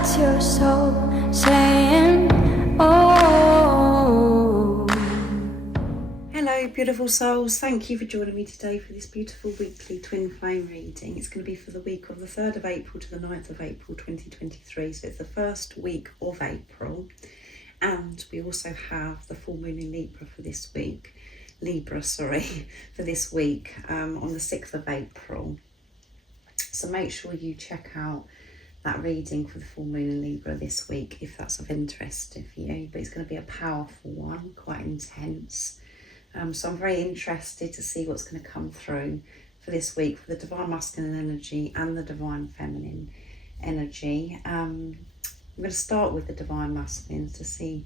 That's your soul saying, oh. Hello beautiful souls, thank you for joining me today for this beautiful weekly twin flame reading. It's going to be for the week of the 3rd of April to the 9th of April 2023, so it's the first week of April, and we also have the full moon in Libra for this week, for this week on the 6th of April. So make sure you check out that reading for the full moon in Libra this week if that's of interest to you. But it's going to be a powerful one, quite intense. So I'm very interested to see what's going to come through for this week for the divine masculine energy and the divine feminine energy. I'm going to start with the divine masculines to see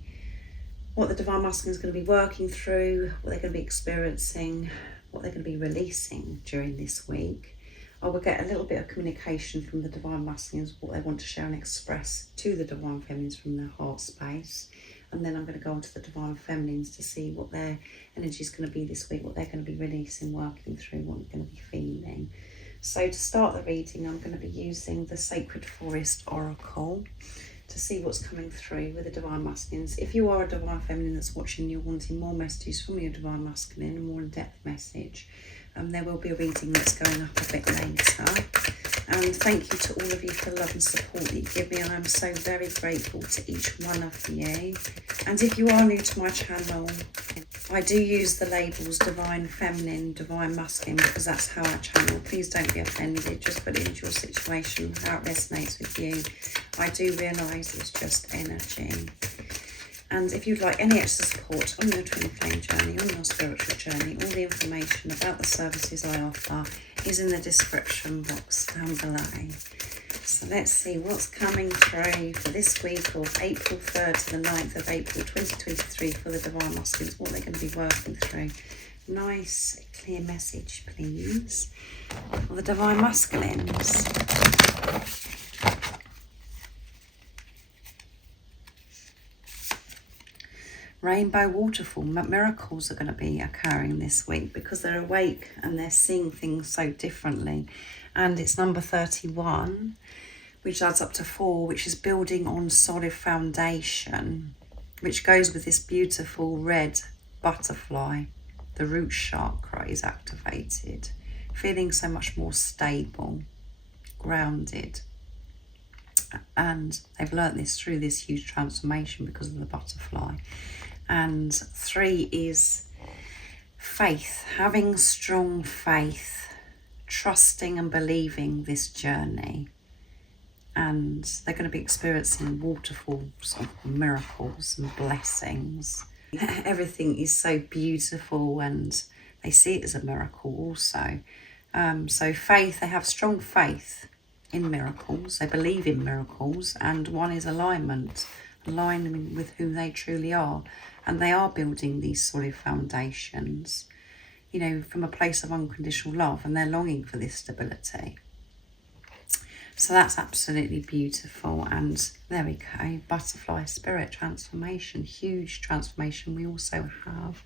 what the divine masculine is going to be working through, what they're going to be experiencing, what they're going to be releasing during this week. I will get a little bit of communication from the divine masculines, what they want to share and express to the divine feminines from their heart space. And then I'm going to go on to the divine feminines to see what their energy is going to be this week, what they're going to be releasing, working through, what they're going to be feeling. So to start the reading, I'm going to be using the Sacred Forest Oracle to see what's coming through with the divine masculines. If you are a divine feminine that's watching, you're wanting more messages from your divine masculine, a more in-depth message, there will be a reading that's going up a bit later. And thank you to all of you for the love and support that you give me. I am so very grateful to each one of you. And if you are new to my channel, I do use the labels divine feminine, divine masculine, because that's how I channel. Please don't be offended, just put it into your situation, how it resonates with you. I do realise it's just energy. And if you'd like any extra support on your twin flame journey, on your spiritual journey, all the information about the services I offer is in the description box down below. So let's see what's coming through for this week of April 3rd to the 9th of April 2023 for the divine masculines, what they're going to be working through. Nice clear message please for the divine masculines. Rainbow waterfall. Miracles are going to be occurring this week because they're awake and they're seeing things so differently. And it's number 31, which adds up to 4, which is building on solid foundation, which goes with this beautiful red butterfly. The root chakra is activated, feeling so much more stable, grounded. And they've learnt this through this huge transformation because of the butterfly. And 3 is faith, having strong faith, trusting and believing this journey. And they're going to be experiencing waterfalls of miracles and blessings. Everything is so beautiful and they see it as a miracle also. So faith, they have strong faith in miracles, they believe in miracles, and 1 is alignment, aligning with who they truly are. And they are building these solid foundations, you know, from a place of unconditional love, and they're longing for this stability. So that's absolutely beautiful. And there we go, butterfly spirit transformation, huge transformation. We also have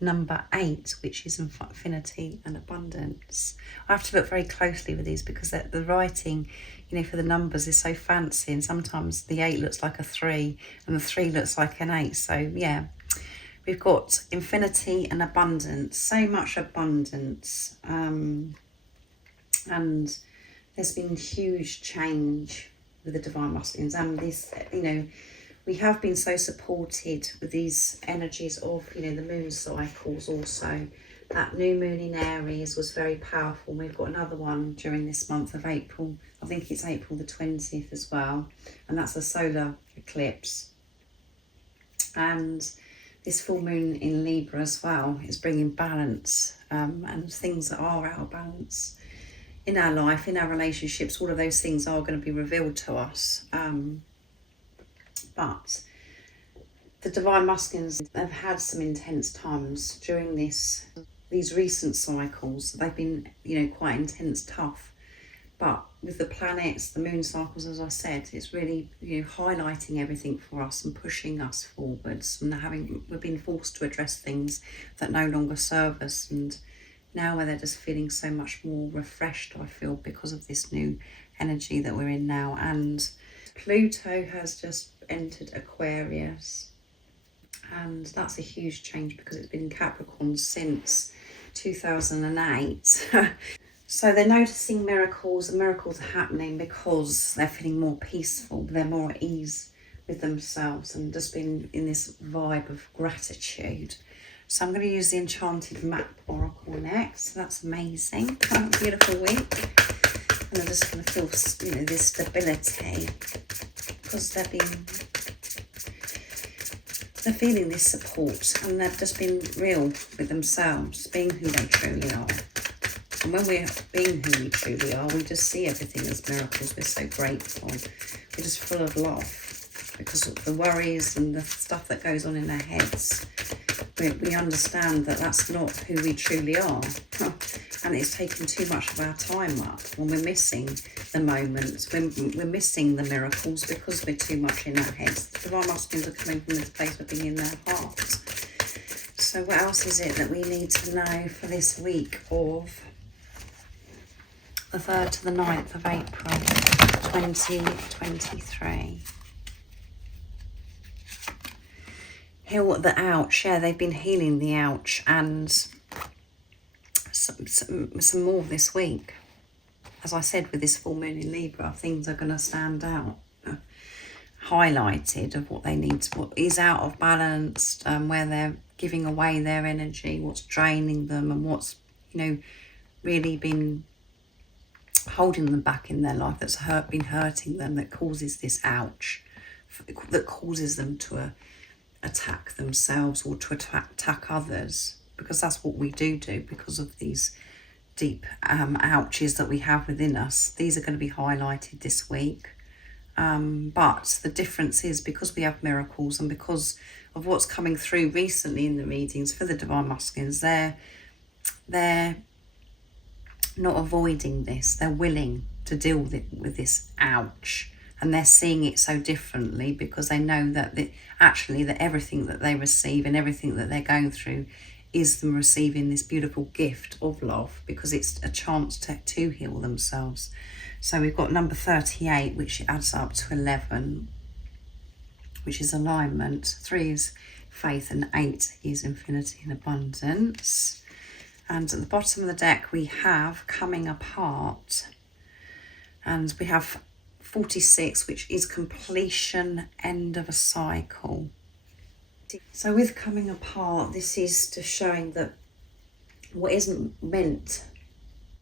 number 8, which is infinity and abundance. I have to look very closely with these because the writing, you know, for the numbers is so fancy, and sometimes the 8 looks like a 3 and the 3 looks like an 8. So yeah, we've got infinity and abundance, so much abundance. And there's been huge change with the divine masculines, and this, you know, we have been so supported with these energies of, you know, the moon cycles also. That new moon in Aries was very powerful. We've got another one during this month of April. I think it's April the 20th as well. And that's a solar eclipse. And this full moon in Libra as well is bringing balance and things that are out of balance in our life, in our relationships. All of those things are going to be revealed to us. But the divine masculines have had some intense times during these recent cycles. They've been, you know, quite intense, tough. But with the planets, the moon cycles, as I said, it's really, you know, highlighting everything for us and pushing us forwards. And we've been forced to address things that no longer serve us. And now where they're just feeling so much more refreshed, I feel, because of this new energy that we're in now. And Pluto has just entered Aquarius, and that's a huge change because it's been in Capricorn since 2008. So they're noticing miracles, and miracles are happening because they're feeling more peaceful, they're more at ease with themselves, and just been in this vibe of gratitude. So I'm going to use the Enchanted Map Oracle next. That's amazing. What a beautiful week. And I'm just going to feel, this stability, because they're feeling this support, and they've just been real with themselves, being who they truly are. And when we're being who we truly are, we just see everything as miracles. We're so grateful. We're just full of love because of the worries and the stuff that goes on in our heads. We understand that that's not who we truly are. And it's taken too much of our time up when we're missing the moments, when we're missing the miracles because we're too much in our heads. The divine masculines are coming from this place of being in their hearts. So what else is it that we need to know for this week of the 3rd to the 9th of April 2023? Heal the ouch. Yeah, they've been healing the ouch, and some more this week. As I said, with this full moon in Libra, things are going to stand out, highlighted of what they need, what is out of balance, where they're giving away their energy, what's draining them, and what's, really been holding them back in their life, that's been hurting them, that causes this ouch, that causes them to attack themselves or to attack others, because that's what we do because of these deep ouches that we have within us. These are going to be highlighted this week, but the difference is, because we have miracles and because of what's coming through recently in the readings for the divine masculines, they're not avoiding this. They're willing to deal with this ouch, and they're seeing it so differently because they know that that everything that they receive and everything that they're going through is them receiving this beautiful gift of love, because it's a chance to heal themselves. So we've got number 38, which adds up to 11, which is alignment. 3 is faith, and 8 is infinity and abundance. And at the bottom of the deck, we have coming apart, and we have 46, which is completion, end of a cycle. So with coming apart, this is just showing that what isn't meant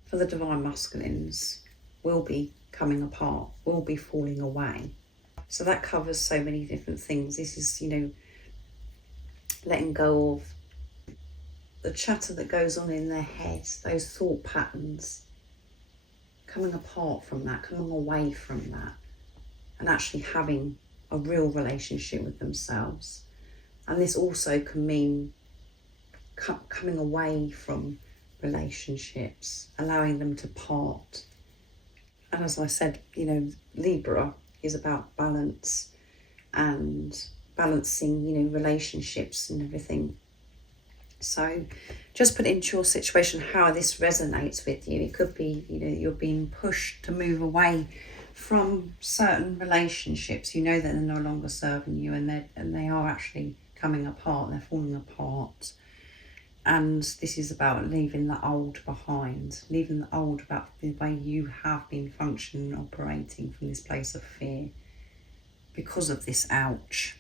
for the divine masculines will be coming apart, will be falling away. So that covers so many different things. This is, letting go of the chatter that goes on in their heads, those thought patterns, coming apart from that, coming away from that, and actually having a real relationship with themselves. And this also can mean coming away from relationships, allowing them to part. And as I said, Libra is about balance and balancing, relationships and everything. So just put into your situation how this resonates with you. It could be, you're being pushed to move away from certain relationships. You know that they're no longer serving you, and they are actually coming apart. They're falling apart. And this is about leaving the old behind, leaving the old about the way you have been functioning, operating from this place of fear because of this ouch.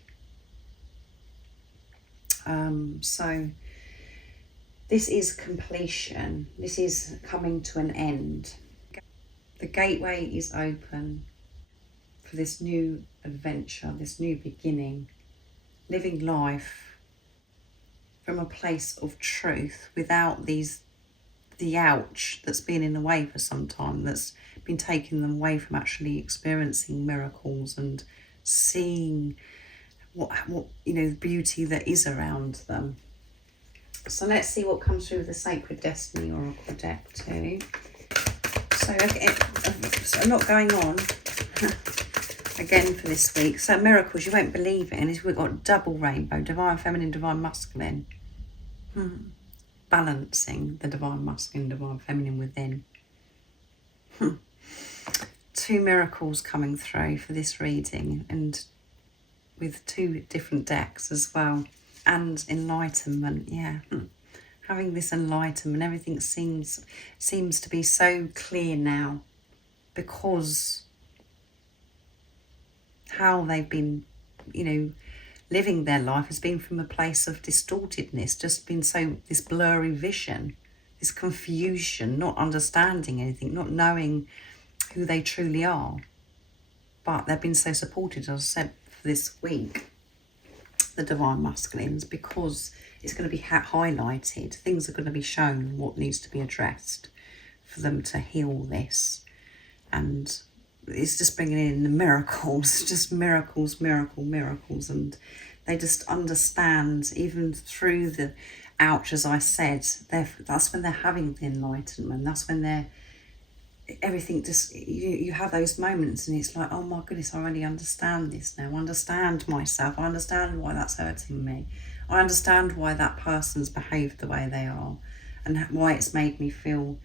So this is completion. This is coming to an end. The gateway is open for this new adventure, this new beginning, living life from a place of truth without the ouch that's been in the way for some time, that's been taking them away from actually experiencing miracles and seeing what the beauty that is around them. So let's see what comes through the Sacred Destiny Oracle deck too. So a lot going on again for this week. So miracles, you won't believe it. And we've got double rainbow, divine feminine, divine masculine. Balancing the divine masculine, divine feminine within. two miracles coming through for this reading, and with two different decks as well, and enlightenment. Yeah, having this enlightenment, everything seems to be so clear now, because how they've been, you know, living their life has been from a place of distortedness, just been so, this blurry vision, this confusion, not understanding anything, not knowing who they truly are. But they've been so supported, as I said, for this week, the divine masculines, because it's going to be highlighted. Things are going to be shown, what needs to be addressed for them to heal this. And it's just bringing in the miracles, just miracles, miracles. And they just understand, even through the ouch, as I said, that's when they're having the enlightenment. That's when they're, everything just, you have those moments and it's like, oh my goodness, I already understand this now. I understand myself. I understand why that's hurting me. I understand why that person's behaved the way they are, and why it's made me feel,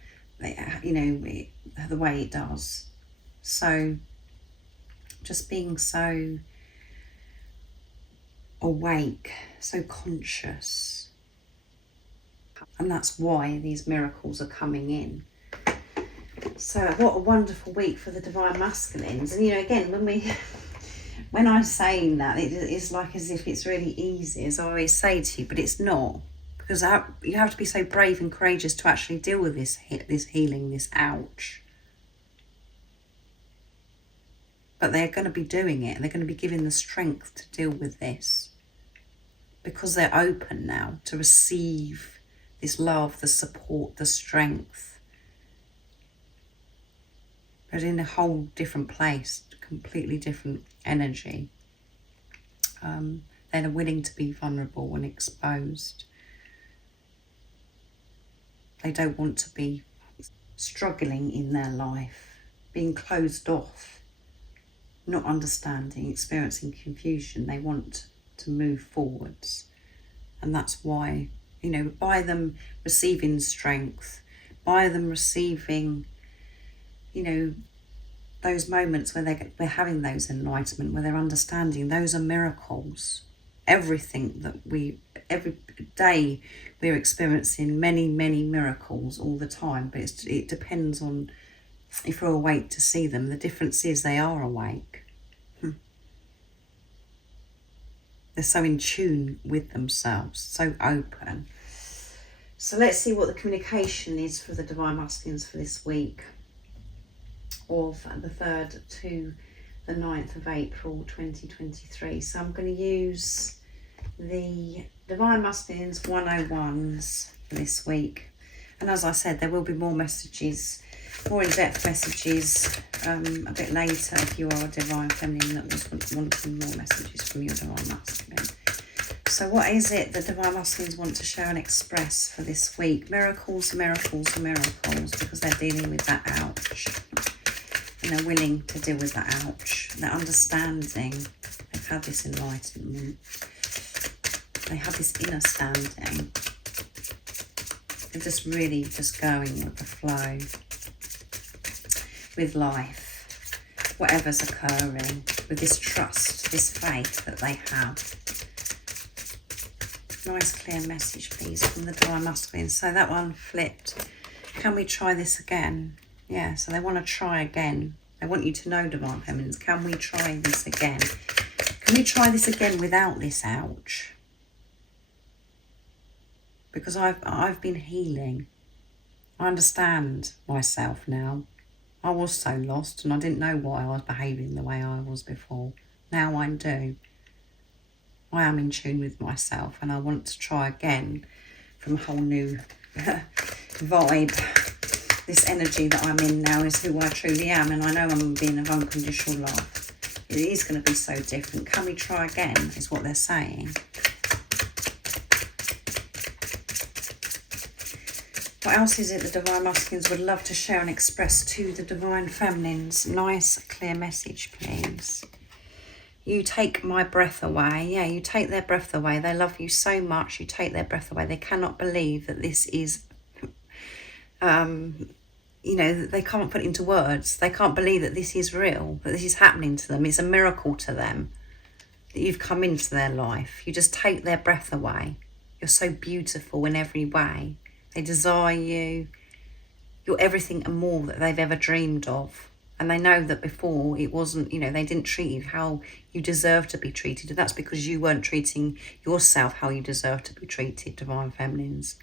you know, the way it does. So just being so awake, so conscious. And that's why these miracles are coming in. So what a wonderful week for the divine masculines. And, you know, again, when I'm saying that, it's like as if it's really easy, as I always say to you, but it's not. Because you have to be so brave and courageous to actually deal with this healing, this ouch. But they're going to be doing it, and they're going to be given the strength to deal with this, because they're open now to receive this love, the support, the strength. But in a whole different place, completely different energy. They're willing to be vulnerable and exposed. They don't want to be struggling in their life, being closed off, not understanding, experiencing confusion. They want to move forwards. And that's why, you know, by them receiving strength, by them receiving, you know, those moments where they're having those enlightenment, where they're understanding, those are miracles. Everything that every day we're experiencing many miracles all the time, but it depends on if we're awake to see them. The difference is they are awake. They're so in tune with themselves, so open. So let's see what the communication is for the divine masculines for this week of the 3rd to the 9th of April 2023. So I'm going to use the divine masculines 101s for this week. And as I said, there will be more messages, more in-depth messages a bit later if you are a divine feminine that was wanting more messages from your divine masculine. So what is it that divine masculines want to share and express for this week? Miracles, miracles, miracles, because they're dealing with that ouch. And they're willing to deal with that ouch. They're understanding. They've had this enlightenment. They have this inner standing. They're just really just going with the flow, with life, whatever's occurring, with this trust, this faith that they have. Nice clear message, please, from the divine masculine. So that one flipped. Can we try this again? Yeah, so they want to try again. They want you to know, divine feminines, can we try this again? Can we try this again without this ouch? Because I've been healing. I understand myself now. I was so lost and I didn't know why I was behaving the way I was before. Now I do. I am in tune with myself, and I want to try again from a whole new vibe. This energy that I'm in now is who I truly am, and I know I'm being of unconditional love. It is going to be so different. Can we try again, is what they're saying. What else is it the divine masculines would love to share and express to the divine feminines? Nice, clear message, please. You take my breath away. Yeah, you take their breath away. They love you so much. You take their breath away. They cannot believe that this is, you know, they can't put it into words. They can't believe that this is real, that this is happening to them. It's a miracle to them that you've come into their life. You just take their breath away. You're so beautiful in every way. They desire you. You're everything and more that they've ever dreamed of. And they know that before it wasn't, you know, they didn't treat you how you deserve to be treated. And that's because you weren't treating yourself how you deserve to be treated, Divine Feminines.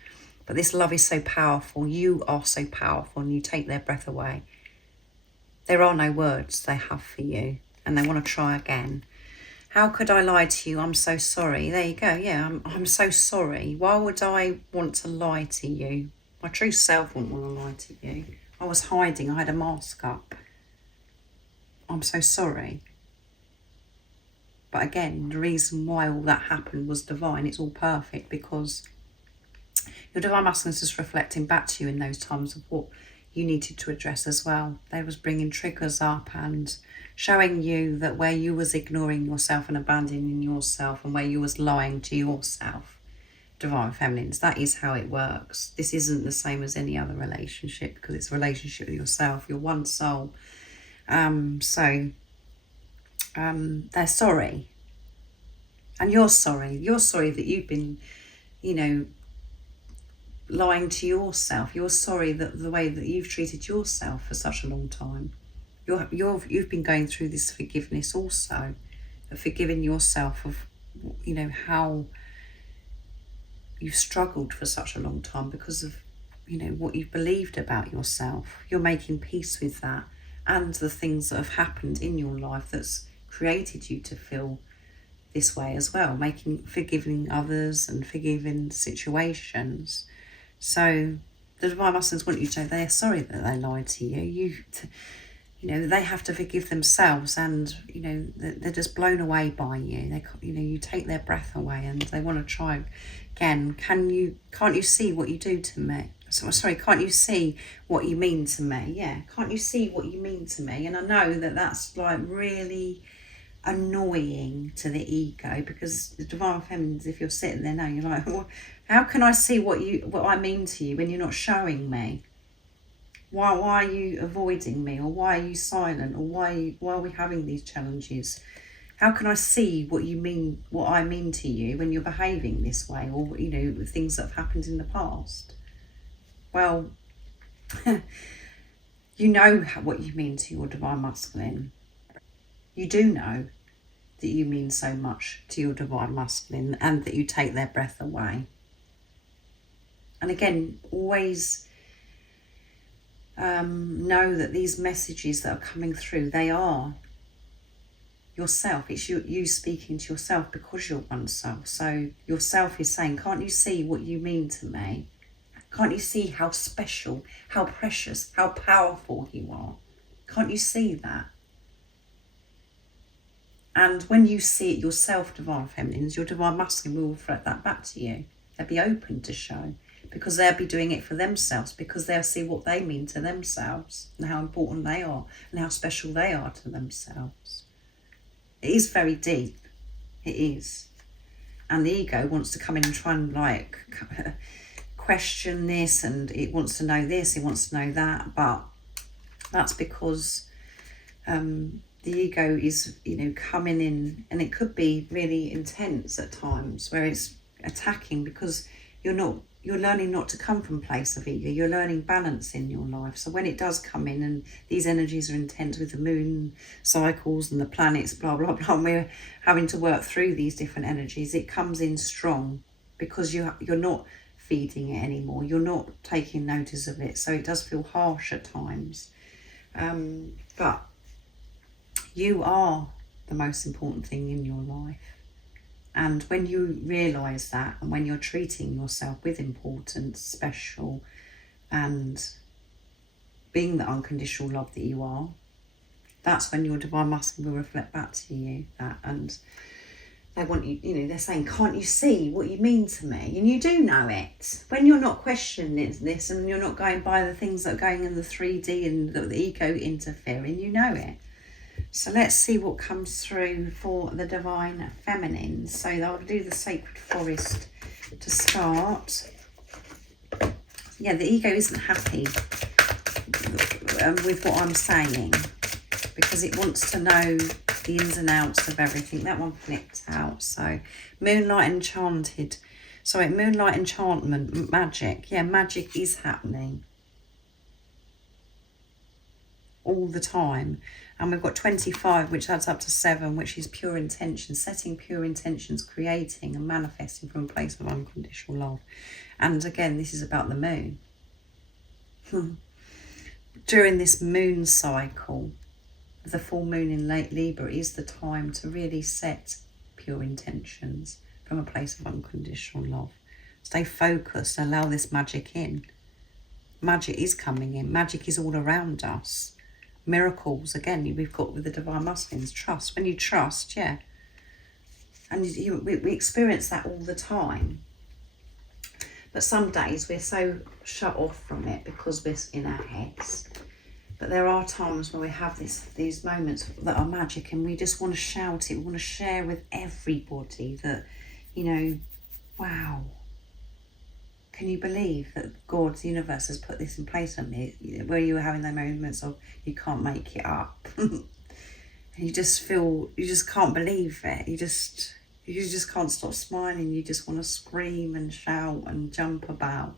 But this love is so powerful. You are so powerful, and you take their breath away. There are no words they have for you, and they want to try again. How could I lie to you? I'm so sorry. There you go. Yeah, I'm so sorry. Why would I want to lie to you? My true self wouldn't want to lie to you. I was hiding. I had a mask up. I'm so sorry. But again, the reason why all that happened was divine. It's all perfect because your Divine Masculine is just reflecting back to you in those times of what you needed to address as well. They was bringing triggers up and showing you that where you was ignoring yourself and abandoning yourself, and where you was lying to yourself, Divine Feminines, that is how it works. This isn't the same as any other relationship, because it's a relationship with yourself. You're one soul. They're sorry. And you're sorry. You're sorry that you've been, you know, lying to yourself. You're sorry that the way that you've treated yourself for such a long time. You've been going through this forgiveness also, of forgiving yourself of, you know, how you've struggled for such a long time because of, you know, what you've believed about yourself. You're making peace with that, and the things that have happened in your life that's created you to feel this way as well, forgiving others and forgiving situations. So the Divine Masculines want you to know they're sorry that they lied to you. You know, they have to forgive themselves, and, you know, they're just blown away by you. They, you know, you take their breath away, and they want to try again. Can't you see what you do to me? So, sorry, can't you see what you mean to me? Yeah, can't you see what you mean to me? And I know that that's like really annoying to the ego, because the Divine Feminines, if you're sitting there now, you're like, well, how can I see what I mean to you when you're not showing me? Why are you avoiding me, or why are you silent, or why are we having these challenges? How can I see what you mean, what I mean to you when you're behaving this way, or, you know, things that have happened in the past? Well, you know what you mean to your Divine Masculine. You do know that you mean so much to your Divine Masculine, and that you take their breath away. And again, always know that these messages that are coming through, they are yourself. It's you speaking to yourself, because you're one self. So yourself is saying, can't you see what you mean to me? Can't you see how special, how precious, how powerful you are? Can't you see that? And when you see it yourself, Divine Feminines, your Divine Masculine will reflect that back to you. They'll be open to show, because they'll be doing it for themselves, because they'll see what they mean to themselves, and how important they are, and how special they are to themselves. It is very deep. It is. And the ego wants to come in and try and, like, question this, and it wants to know this, it wants to know that, but that's because the ego is, you know, coming in, and it could be really intense at times, where it's attacking, because you're learning not to come from a place of ego. You're learning balance in your life. So when it does come in, and these energies are intense with the moon cycles and the planets, blah blah blah, and we're having to work through these different energies, it comes in strong, because you're not feeding it anymore. You're not taking notice of it. So it does feel harsh at times. But you are the most important thing in your life. And when you realise that, and when you're treating yourself with importance, special, and being the unconditional love that you are, that's when your Divine Masculine will reflect back to you that. And they want you, you know, they're saying, can't you see what you mean to me? And you do know it. When you're not questioning this, and you're not going by the things that are going in the 3D and the ego interfering, you know it. So let's see what comes through for the Divine Feminines. So I'll do the Sacred Forest to start. Yeah, the ego isn't happy. with what I'm saying, because it wants to know the ins and outs of everything. That one flipped out. So moonlight enchantment, magic. Yeah, magic is happening all the time. And we've got 25, which adds up to 7, which is pure intention, setting pure intentions, creating and manifesting from a place of unconditional love. And again, this is about the moon. During this moon cycle, the full moon in late Libra is the time to really set pure intentions from a place of unconditional love. Stay focused, allow this magic in. Magic is coming in. Magic is all around us. Miracles, again, we've got with the divine masculines, trust. When you trust, yeah. And we experience that all the time. But some days we're so shut off from it because we're in our heads. But there are times when we have these moments that are magic, and we just want to shout it. We want to share with everybody that, you know, wow. Can you believe that God, the universe, has put this in place on me? Where you were having those moments of you can't make it up. And you just feel, you just can't believe it. You just can't stop smiling. You just want to scream and shout and jump about.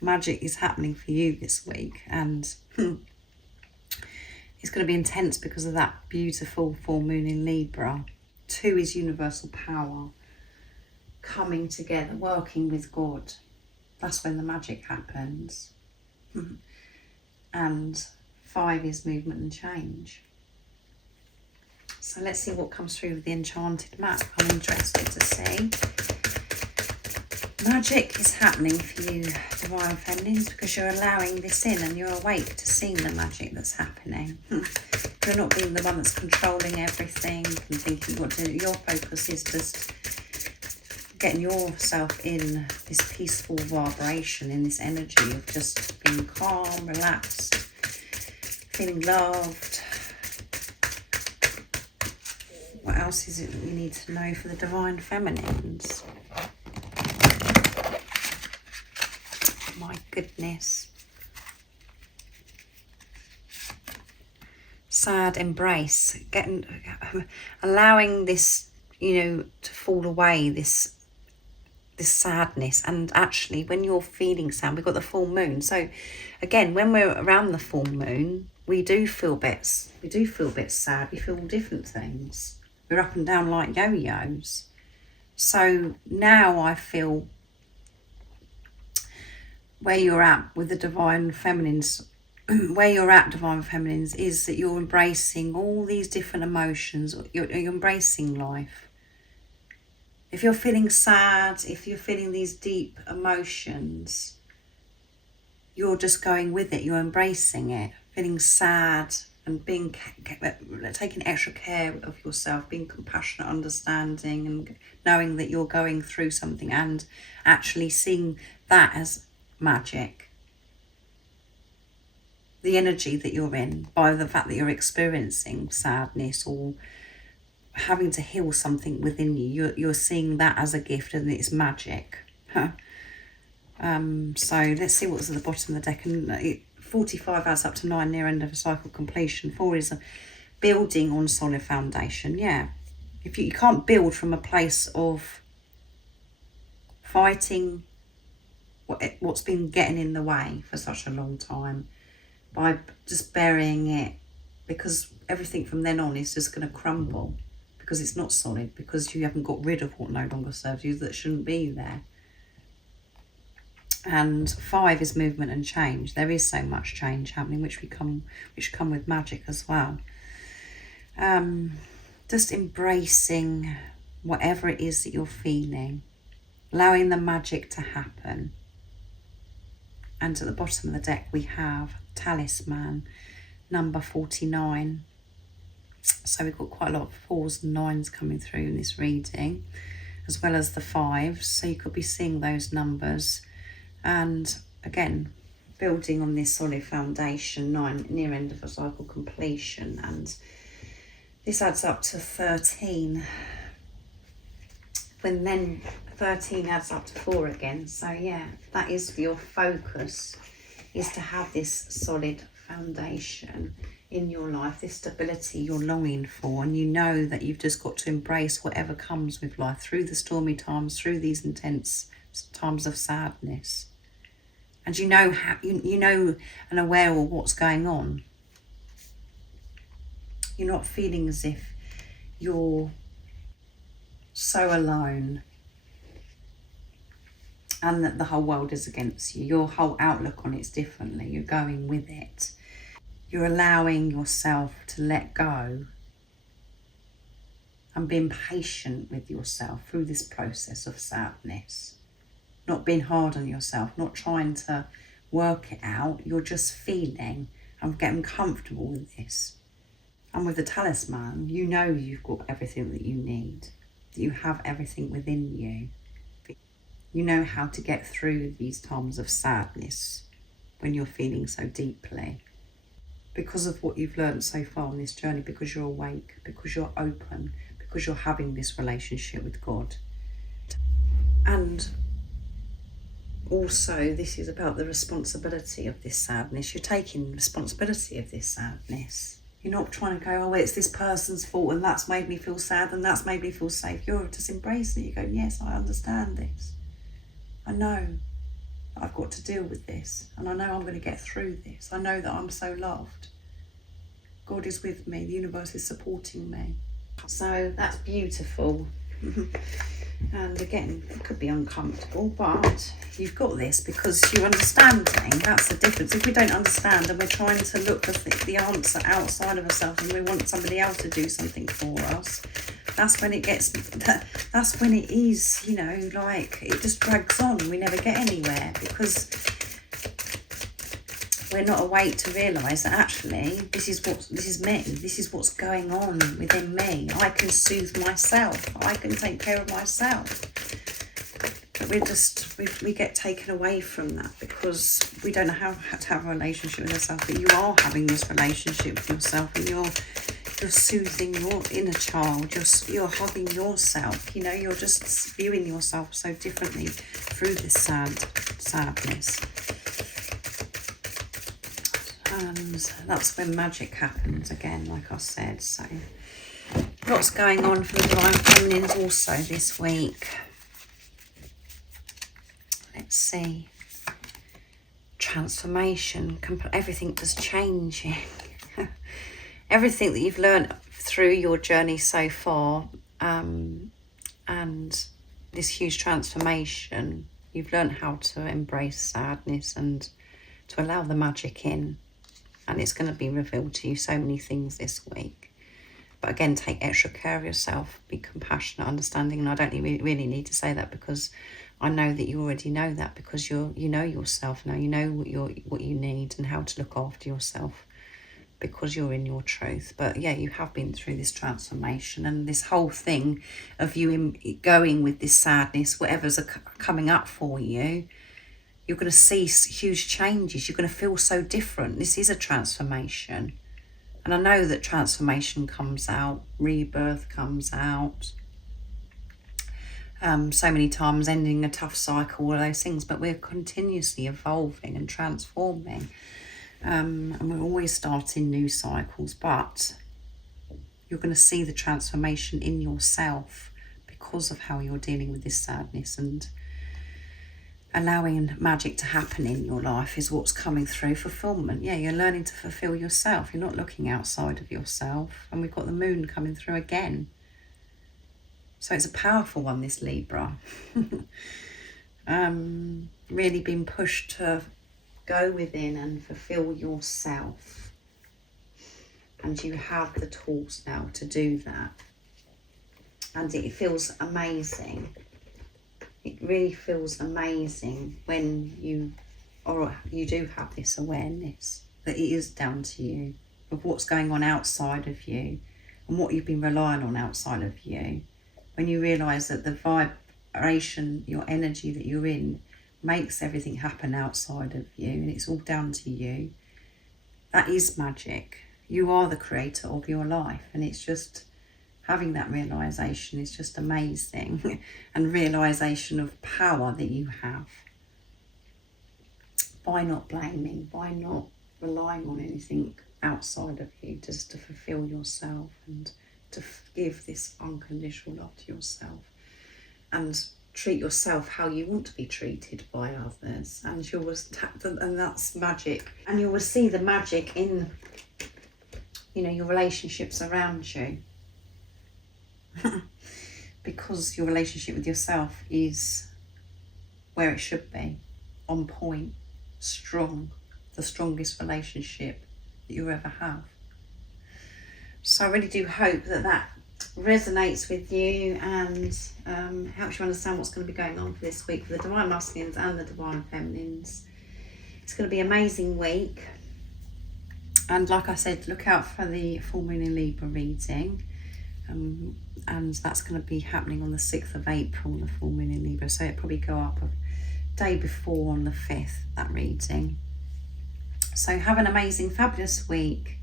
Magic is happening for you this week. And it's going to be intense because of that beautiful full moon in Libra. 2 is universal power. Coming together, working with God. That's when the magic happens. And 5 is movement and change. So let's see what comes through with the enchanted map. I'm interested to see. Magic is happening for you, divine feminines, because you're allowing this in and you're awake to seeing the magic that's happening. You're not being the one that's controlling everything and thinking what to do. Your focus is just getting yourself in this peaceful vibration, in this energy of just being calm, relaxed, feeling loved. What else is it that we need to know for the divine feminines? My goodness. Sad embrace, allowing this, you know, to fall away, this sadness. And actually, when you're feeling sad, we've got the full moon. So again, when we're around the full moon, we do feel a bit sad. We feel different things. We're up and down like yo-yos. So now I feel where you're at with the divine feminines, where you're at, divine feminines, is that you're embracing all these different emotions. You're embracing life. If you're feeling sad, if you're feeling these deep emotions, you're just going with it. You're embracing it. Feeling sad and taking extra care of yourself, being compassionate, understanding, and knowing that you're going through something, and actually seeing that as magic. The energy that you're in by the fact that you're experiencing sadness or having to heal something within you, you're seeing that as a gift, and it's magic. So let's see what's at the bottom of the deck. And 45 adds up to 9, near end of a cycle completion. 4 is a building on solid foundation. Yeah, if you can't build from a place of fighting what's been getting in the way for such a long time, by just burying it, because everything from then on is just going to crumble. Because it's not solid, because you haven't got rid of what no longer serves you, that shouldn't be there. And 5 is movement and change. There is so much change happening, which come with magic as well. Just embracing whatever it is that you're feeling, allowing the magic to happen. And at the bottom of the deck we have Talisman, number 49. So we've got quite a lot of 4s and 9s coming through in this reading, as well as the 5s. So you could be seeing those numbers. And again, building on this solid foundation, 9, near end of a cycle completion. And this adds up to 13. When then 13 adds up to 4 again. So yeah, that is your focus, is to have this solid foundation in your life, this stability you're longing for, and you know that you've just got to embrace whatever comes with life through the stormy times, through these intense times of sadness. And you know how you know and aware of what's going on. You're not feeling as if you're so alone and that the whole world is against you. Your whole outlook on it's differently. You're going with it. You're allowing yourself to let go and being patient with yourself through this process of sadness. Not being hard on yourself, not trying to work it out. You're just feeling and getting comfortable with this. And with the talisman, you know you've got everything that you need. You have everything within you. You know how to get through these times of sadness when you're feeling so deeply. Because of what you've learned so far on this journey, because you're awake, because you're open, because you're having this relationship with God. And also, this is about the responsibility of this sadness. You're taking responsibility of this sadness. You're not trying to go, oh, it's this person's fault and that's made me feel sad and that's made me feel safe. You're just embracing it. You go, yes, I understand this. I know that I've got to deal with this, and I know I'm going to get through this. I know that I'm so loved. God is with me. The universe is supporting me. So that's beautiful. And again, it could be uncomfortable, but you've got this because you're understanding. That's the difference. If we don't understand and we're trying to look for the answer outside of ourselves and we want somebody else to do something for us, that's when it gets, that's when it is, you know, like it just drags on. We never get anywhere because we're not awake to realise that actually this is me. This is what's going on within me. I can soothe myself. I can take care of myself. But we get taken away from that because we don't know how to have a relationship with ourselves. But you are having this relationship with yourself, and you're soothing your inner child. You're hugging yourself. You know, you're just viewing yourself so differently through this sadness. And that's when magic happens again, like I said. So lots going on for the Divine Feminines also this week. Let's see. Transformation. Everything is changing. Everything that you've learned through your journey so far, and this huge transformation, you've learned how to embrace sadness and to allow the magic in. And it's going to be revealed to you so many things this week. But again, take extra care of yourself. Be compassionate, understanding. And I don't really need to say that because I know that you already know that, because you know yourself now. You know what you need and how to look after yourself because you're in your truth. But yeah, you have been through this transformation, and this whole thing of you going with this sadness, whatever's coming up for you, you're going to see huge changes. You're going to feel so different. This is a transformation. And I know that transformation comes out, rebirth comes out. So many times ending a tough cycle, all those things. But we're continuously evolving and transforming. And we're always starting new cycles. But you're going to see the transformation in yourself because of how you're dealing with this sadness, and allowing magic to happen in your life is what's coming through. Fulfillment. Yeah, you're learning to fulfill yourself. You're not looking outside of yourself. And we've got the moon coming through again. So it's a powerful one, this Libra. Really being pushed to go within and fulfill yourself. And you have the tools now to do that. And it feels amazing. It really feels amazing when you do have this awareness that it is down to you, of what's going on outside of you and what you've been relying on outside of you. When you realise that the vibration, your energy that you're in, makes everything happen outside of you, and it's all down to you. That is magic. You are the creator of your life, and it's just having that realisation is just amazing. And realisation of power that you have. by not blaming, by not relying on anything outside of you, just to fulfill yourself and to give this unconditional love to yourself and treat yourself how you want to be treated by others. And and that's magic. And you will see the magic in, you know, your relationships around you. Because your relationship with yourself is where it should be, on point, strong, the strongest relationship that you'll ever have. So I really do hope that that resonates with you and helps you understand what's going to be going on for this week for the Divine Masculines and the Divine Feminines. It's going to be an amazing week. And like I said, look out for the full moon in Libra reading. And that's going to be happening on the 6th of April, the full moon in Libra. So it'll probably go up a day before on the 5th, that reading. So have an amazing, fabulous week.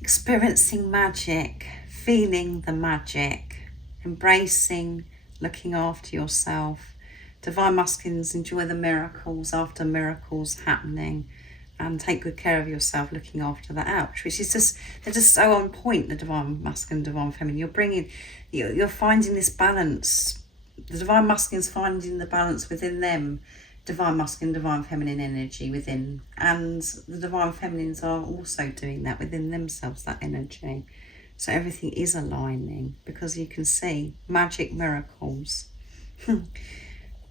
Experiencing magic, feeling the magic, embracing, looking after yourself. Divine Masculines, enjoy the miracles after miracles happening, and take good care of yourself, looking after the ouch, which is just, they're just so on point, the Divine Masculine, Divine Feminine. You're finding this balance. The Divine Masculines finding the balance within them, Divine Masculine, Divine Feminine energy within, and the Divine Feminines are also doing that within themselves, that energy. So everything is aligning, because you can see magic, miracles. The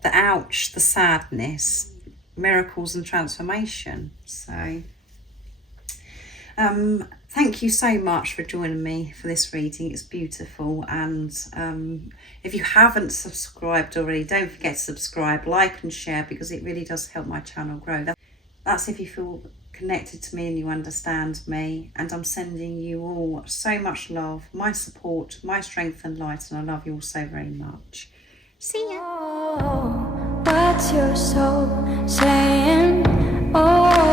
ouch, the sadness, miracles and transformation. So thank you so much for joining me for this reading. It's beautiful. And if you haven't subscribed already, don't forget to subscribe, like and share, because it really does help my channel grow. That's if you feel connected to me and you understand me. And I'm sending you all so much love, my support, my strength and light, and I love you all so very much. See ya. Oh, what's your soul saying? Oh.